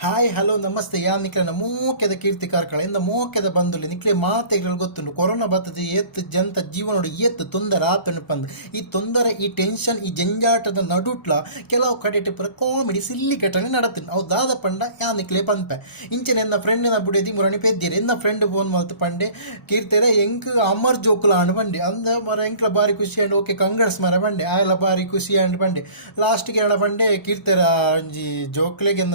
hi hello ನಮಸ್ತೆ ನಿಕ್ಲೆನ ಮೋಕ್ಯದ ಕೀರ್ತಿ ಕಾರ್ಕಳ ಇಂದ ಮೋಕ್ಯದ ಬಂದುಲಿ ನಿಕ್ಲೆ ಮಾತೆಗಳು ಗೊತ್ತುಂಡು ಕೊರೋನಾ ಬರ್ತದೆ ಎತ್ತು ಜಂತ ಜೀವನೋಡು ಎತ್ತು ತೊಂದರೆ ಆತನು ಪಂದು ಈ ತೊಂದರೆ ಈ ಟೆನ್ಷನ್ ಈ ಜಂಜಾಟದ ನಡುಟ್ಲ ಕೆಲವು ಕಡೆ ಪುರ ಕಾಮಿಡಿ ಸಿಲ್ಲಿ ಕಟ್ಟನೆ ನಡತೀನಿ ಅವು ದಾದ ಪಂಡ ನಿಕ್ಲೆ ಪಂಪೆ ಇಂಚಿನ ಎನ್ನ ಫ್ರೆಂಡಿನ ಬುಡದಿ ಮುರಣಿ ಪೆದ್ದಿರಿ ಎನ್ನ ಫ್ರೆಂಡ್ ಫೋನ್ ಮಲ್ತು ಪಂಡೆ ಕೀರ್ತಿರ ಎಂಕ್ ಅಮರ್ ಜೋಕುಲ ಆಂಡು ಬಂಡಿ ಅಂದ ಮರ ಎಂಕ್ಲ ಬಾರಿ ಖುಷಿ ಅಂಡ್ ಓಕೆ ಕಂಗ್ರೆಸ್ ಮರ ಬಂಡೆ ಆಯಲ ಬಾರಿ ಖುಷಿ ಅಂಡ್ ಬಂಡೆ ಲಾಸ್ಟ್ಗೆ ಆಡ ಬಂಡೆ ಕೀರ್ತಿರ ಒಂಜಿ ಜೋಕ್ಲೆಗೆ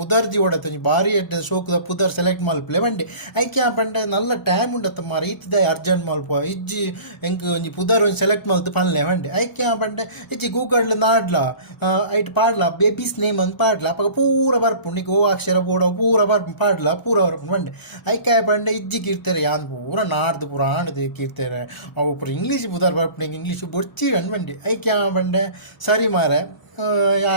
ಪುದರ್ಜಿ ಓಡತ್ತಂಜಿ ಬಾರಿ ಎಡ್ಡ ಶೋಕದ ಪುದರ್ ಸೆಲೆಕ್ಟ್ ಮಲ್ಪಲೆ ಬಂಡೆ ಐಕೆ ಪಂಡೆ ನಲ್ಲ ಟೈಮ್ ಉಂಡತ್ತ ಮಾರ ಇತ್ತದ ಅರ್ಜೆಂಟ್ ಮಲ್ಪ ಇಜ್ಜಿ ಎಂಕ್ ಒಂಜಿ ಪುದರ್ ಒಂಜಿ ಸೆಲೆಕ್ಟ್ ಮಲ್ತು ಪನ್ಲೆ ಬಂಡೆ ಐಕೆ ಪಂಡೆ ಇಜ್ಜಿ ಗೂಗಲ್ ನಾಡ್ಲ ಐಟ್ ಪಾಡ್ಲ ಬೇಬೀಸ್ ನೇಮ್ ಅಂತ ಪಾಡ್ಲ ಅಪ್ಪ ಪೂರ ಬರ್ಪುಂಡು ಈಗ ಓ ಅಕ್ಷರ ಬೋಡ ಪೂರ ಬರ್ಪು ಪಾಡ್ಲ ಪೂರ ಬರ್ಪುಂಡು ಬಂಡೆ ಐಕೆ ಪಂಡೆ ಇಜ್ಜಿ ಕೀರ್ತಾರೆ ಯಾನ್ ಪೂರ ನಾಡ್ದು ಪೂರ ಆಡ್ದು ಕೀರ್ತಾರೆ ಅವು ಪೂರ ಇಂಗ್ಲೀಷ್ ಪುದರ್ ಬರ್ಪುಂಡು ಇಂಗ್ಲೀಷ್ ಬೊರ್ಚಿ ಬಂಡೆ ಐಕೆ ಬಂಡೆ ಸರಿ ಮಾರೆ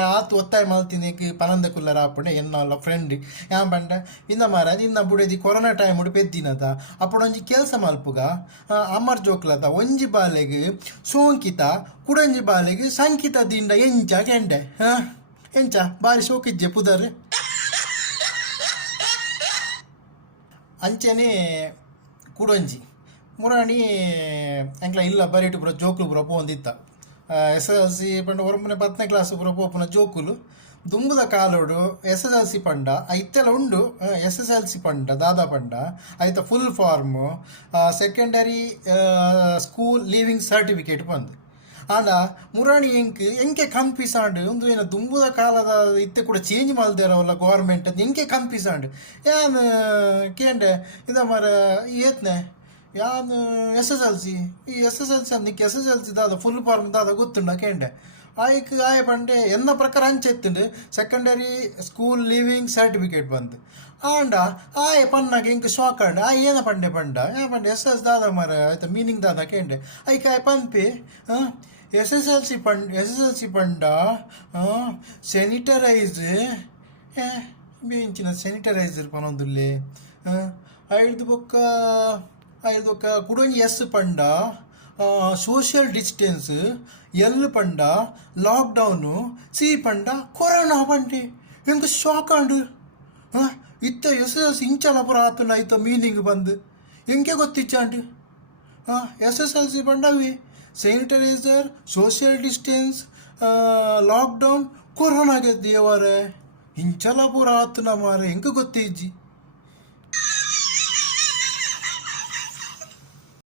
ಆತು ಒತ್ತಾಯ ಮಲ್ತೀನಿ ಪನಂದ ಕುಲ್ಲರ ಆಪುಂಡೆ ಎನ್ನಲ್ಲ ಫ್ರೆಂಡ್ ಯಾನ್ ಪಂಡ ಇಂದ ಮಾರ ಇನ್ನ ಬುಡದಿ ಕೊರೋನಾ ಟೈಮ್ ಉಡು ಪೆದ್ದಿನದ ಅಪ್ಪಡೊಂಜಿ ಕೆಲಸ ಮಲ್ಪುಗ ಅಮರ್ ಜೋಕ್ಲದ ಒಂಜಿ ಬಾಲೆಗ್ ಸೋಂಕಿತ ಕುಡಂಜಿ ಬಾಲೆಗ್ ಸಂಕಿತ ದಿಂಡ ಎಂಚ ಕೆಂಡೆ ಎಂಚ ಬಾರಿ ಶೋಕಿಜ್ಜೆ ಪುದರ್ ಅಂಚನೆ ಕುಡಂಜಿ ಮುರಾಣಿ ಎಂಕ್ಲ ಇಲ್ಲ ಬರೀಟು ಪುರ ಜೋಕ್ಲು ಪುರ ಪೋಂದಿತ್ತ SSLC ಪಂಡ ಒರಮನೆ 10ನೇ ಕ್ಲಾಸ್ ಪೂರ ಪೋಪುನ ಜೋಕುಲು ದುಂಬುದ ಕಾಲೋಡು SSLC ಪಂಡ ಐತೆಲ್ಲ ಉಂಡು SSLC ಪಂಡ ದಾದಾ ಪಂಡ ಐತ full form secondary school leaving certificate ಬಂದು ಆಂಡ ಮುರಾಣಿ ಎಂಕೆ ಕನ್ಪಿಸಾಂಡ್ ಒಂದು ಏನು ದುಂಬುದ ಕಾಲದ ಇತ್ತೆ ಕೂಡ ಚೇಂಜ್ ಮಲ್ದೇರವಲ್ಲ ಗೌರ್ಮೆಂಟ್ ಅಂತ ಎಂಕೆ ಕನ್ಪಿಸಾಂಡ್ ಯಾನ್ ಕೇಂಡೆ ಇದ ಮರ ಏತ್ನೆ ಯಾನು SSLC ಈ SSLC ಅಂದಿಕ್ಕೆ SSLC ದಾದ ಫುಲ್ ಫಾರ್ಮ್ ದಾದ ಗೊತ್ತುಂಡ ಕೇಂಡೆ ಆಯ ಪಂಡೆ ಎನ್ನ ಪ್ರಕಾರ ಅಂಚೆತ್ತುಂಡು ಸೆಕೆಂಡರಿ ಸ್ಕೂಲ್ ಲೀವಿಂಗ್ ಸರ್ಟಿಫಿಕೇಟ್ ಬಂದು ಆಂಡ ಆಯ ಪನ್ನಾಗ ಇಂಕ ಶಾಕ್ ಆಂಡ ಏನ ಪಂಡೆ ಪಂಡೆ SS ದಾದ ಮರ ಆಯ್ತಾ ಮೀನಿಂಗ್ ದಾದ ಕೇಂಡೆ ಐಕ ಪಂಪೆ SSLC ಪಂಡ ಸ್ಯಾನಿಟರೈಸ್ ಬೇಂಚಿನ ಸ್ಯಾನಿಟರೈಸರ್ ಪನೊಂದುಲ್ಲೆ ಐದು ಬೊಕ್ಕ ಕುಡೊಂಜಿ ಎಸ್ ಪಂಡ ಸೋಷಿಯಲ್ ಡಿಸ್ಟೆನ್ಸ್ ಎಲ್ ಪಂಡ ಲಾಕ್ಡೌನು ಸಿ ಪಂಡ ಕೊರೋನಾ ಪಂಡೆ ಎಂಕ ಶಾಕ್ ಆಂಡು ಇತ್ತ SSLC ಇಂಚಲ ಪುರ ಆತುಂಡ ಐತ ಮೀನಿಂಗ್ ಬಂದು ಎಂಕೆ ಗೊತ್ತಿಚ್ಚಾಂಡು SSLC ಪಂಡವಿ ಸ್ಯಾನಿಟೈಸರ್ ಸೋಷಿಯಲ್ ಡಿಸ್ಟೆನ್ಸ್ ಲಾಕ್ಡೌನ್ ಕೊರೋನಾಗೆ ದೇವರೇ ಇಂಚಲ ಪೂರ ಆತುನ ಮಾರೆ ಎಂಕ ಗೊತ್ತಿಜ್ಜಿ